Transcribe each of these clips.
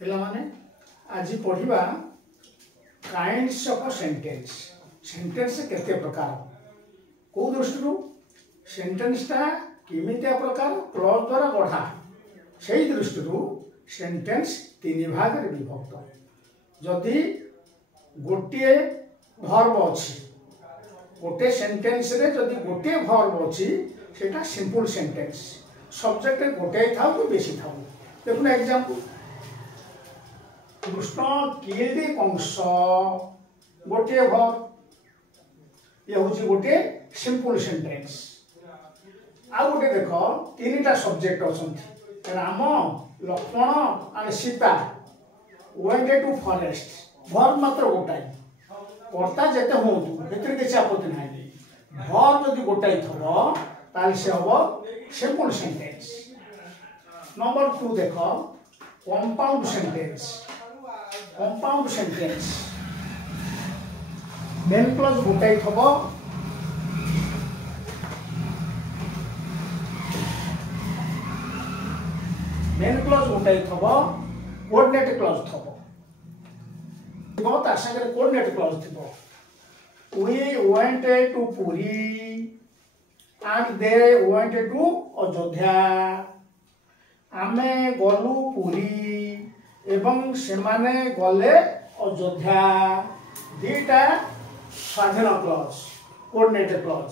पिला माने आज पढ़िबा काइंड्स ऑफ सेंटेंस सेंटेंस केते प्रकार को दृष्टि सेंटेंस टा केमितिया प्रकार क्लॉज द्वारा गढ़ा से दृष्टि सेंटेंस तीन भाग रे विभक्त जदि गोटे वर्ब अछि गोटे सेंटेंस रे जदि गोटे वर्ब अछि सेटा सिंपल सेंटेंस सब्जेक्ट गोटे थाउ कि बेसी थाउ देखुन एग्जांपल कृष्ण किल्ड कंस गोटे वर्ब ये होची गोटे सिंपल सेंटेंस आ गोटे देख तीनटा सब्जेक्ट अछंती Ram Lakshman and Sita went to forest verb मात्र गोटाई कर्ता जेते होतु एतिर किछि आपत्ति नाही वर्ब जदि गोटाई थबो ताल से हबो सिंपल सेंटेंस नंबर 2 देखो कंपाउंड सेंटेंस मेन क्लॉज गोटाई थबो मेन क्लॉज गोटाई थबो कोऑर्डिनेट क्लॉज थबो ता संगे कोऑर्डिनेट क्लॉज थबो we went to Puri and they went to Ayodhya आमे गलु पुरी एवं सेमाने गले अयोध्या दीटा स्वाधीन क्लॉज कोऑर्डिनेट क्लॉज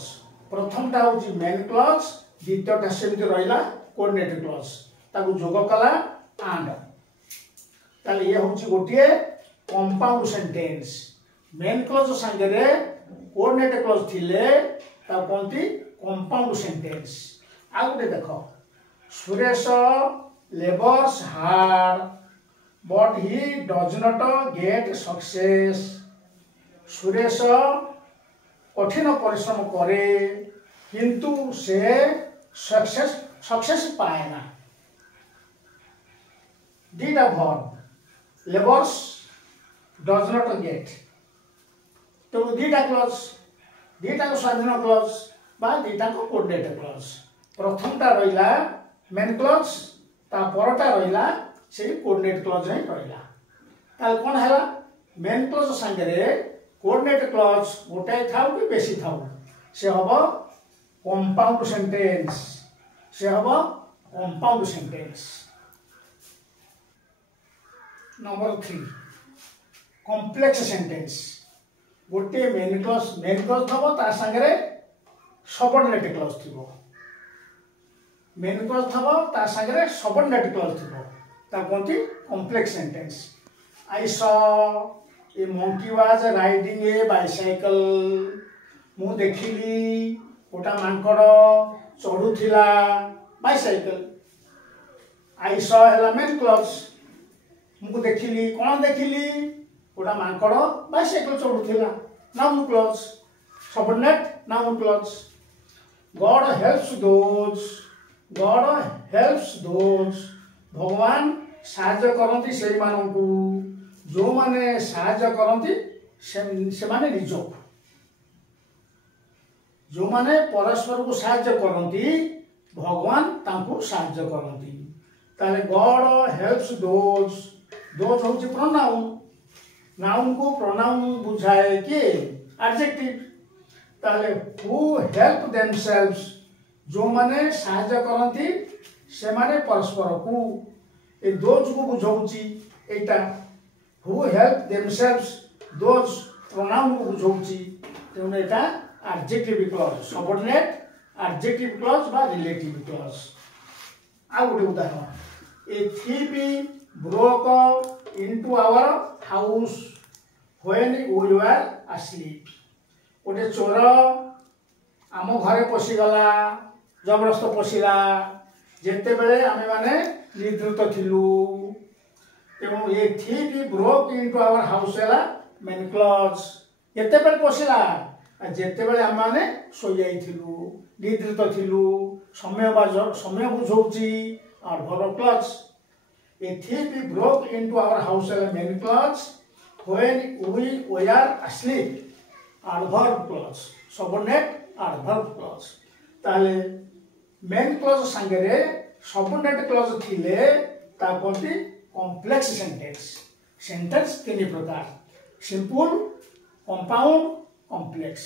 प्रथमटा होची मेन क्लॉज द्वितीयटा सेमिति रहिला कोऑर्डिनेट क्लॉज ताकू जोग कला and ताले ये होची गोटिए कंपाउंड सेंटेंस मेन क्लॉज संगे रे कोऑर्डिनेट क्लॉज थिले ता कोंती कंपाउंड सेंटेंस आ गुटे देखो Suresh labours hard but he does not get success Suresh कठिन परिश्रम करे किंतु से सक्सेस पाए ना दीटा verb labours does not get तो दीटा क्लॉज दीटा को स्वाधीन क्लॉज बा दीटा को कोऑर्डिनेट क्लॉज प्रथमटा रहिला मेन क्लॉज ता परटा रहिला से कोऑर्डिनेट क्लॉज ही रहिला ताल कोन हैला मेन क्लॉज संगे रे कोऑर्डिनेट क्लॉज गोटे थाउ कि बेसी थाउ से हबो compound sentence number 3 complex sentence गोटे मेन क्लॉज थबो ता संगे रे सबऑर्डिनेट क्लॉज थिबो मेन क्लॉज थबो ता संगे रे सबऑर्डिनेट क्लॉज थिबो ता कोंती complex sentence I saw a monkey was riding a bicycle मु देखिली ओटा मांकड़ चढुथिला बाइसाइकल आई सॉ हैला मेन क्लॉज मु देखिली कोन देखिली ओटा मांकड़ बाइसाइकल चढुथिला noun clause subordinate noun clause God helps those भगवान साहाय्य करंती सेई माननकु जो माने साहाय्य करंती से माने निजो जो माने परस्पर को साहाय्य करंती भगवान तांको साहाय्य करंती ताले God helps those होची नाउन को प्रोनाउन बुझाए कि एडजेक्टिव ताले who help themselves जो माने साहाय्य करंती से माने परस्पर को ए दोज को बुझौची एटा who help themselves those pronoun को बुझौची तेने एटा adjective clause subordinate adjective clause बा रिलेटिव क्लॉज आ गुटे उदाहरण ए thief broke into our house when we were asleep गोटे चोर आम घरे पशिगला जबरदस्त पशिला जेते बेले आमे माने निद्रित थिलु एवं ए thief broke into our house हैला मेन क्लॉज जेते बेले पशिला जेते बेले आम माने सोई जाई थिलु निद्रित थिलु समय बुझौची और verb clause A thief broke into our house हैला main clause when we were asleep adverb clause subordinate adverb clause ताले मेन क्लॉज संगे रे सबऑर्डिनेट क्लॉज थिले ता कोंती कॉम्प्लेक्स सेंटेंस सेंटेंस तीन प्रकार सिंपल कंपाउंड कॉम्प्लेक्स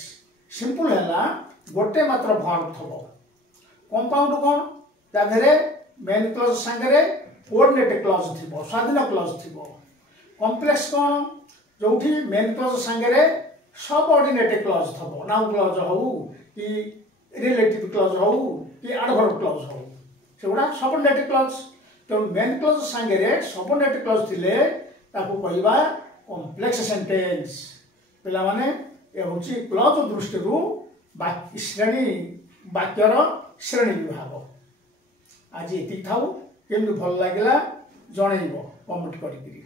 सिंपल है गोटे मात्र वर्ब थबो कंपाउंड कौन ताधरे मेन क्लॉज संगे कोऑर्डिनेट क्लॉज थिबो स्वाधीन क्लॉज थिबो कॉम्प्लेक्स कौन जोठी मेन क्लॉज संगे सबऑर्डिनेट क्लॉज थबो नाउन क्लॉज हो कि रिलेटिव क्लॉज हो कि एडवर्ब क्लॉज हो सेगुड़ा सबऑर्डिनेट क्लॉज तो मेन क्लॉज संगे सबऑर्डिनेट क्लॉज थिले ताको कहबा कॉम्प्लेक्स सेंटेंस पिला माने ए होची क्लॉज दृष्टि वाक्य श्रेणी वाक्यर श्रेणी विभाग आज ये थाऊ केमती भल लगे जनइब कमेंट करी।